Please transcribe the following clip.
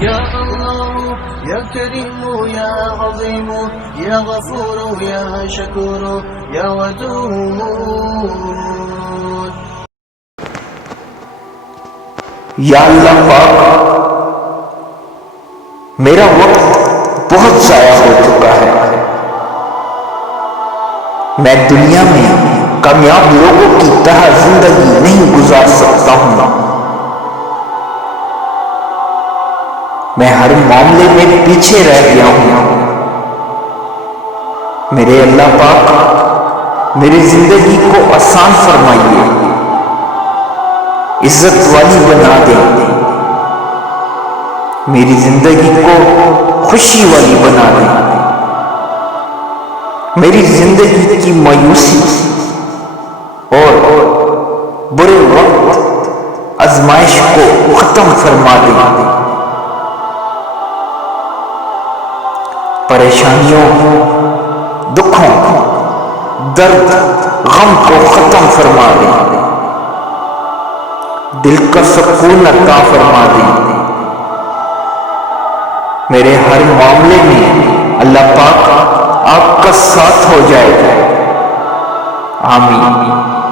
يا الله يا كريم يا عظيم يا غفور يا شكور يا ودود. یا اللہ پاک، میرا وقت بہت ضائع ہو چکا ہے. میں دنیا میں کامیاب لوگوں کی طرح زندگی نہیں گزار سکتا ہوں. میں ہر معاملے میں پیچھے رہ گیا ہوں. میرے اللہ پاک، میری زندگی کو آسان فرمائیے، عزت والی بنا دیں، میری زندگی کو خوشی والی بنا دیں. میری زندگی کی مایوسی اور برے وقت آزمائش کو ختم فرما دیں. پریشانیوں، دکھوں، درد، غم کو ختم فرما دیں. دل کا سکون عطا فرما دیں. میرے ہر معاملے میں اللہ پاک آپ کا ساتھ ہو جائے گا. آمین.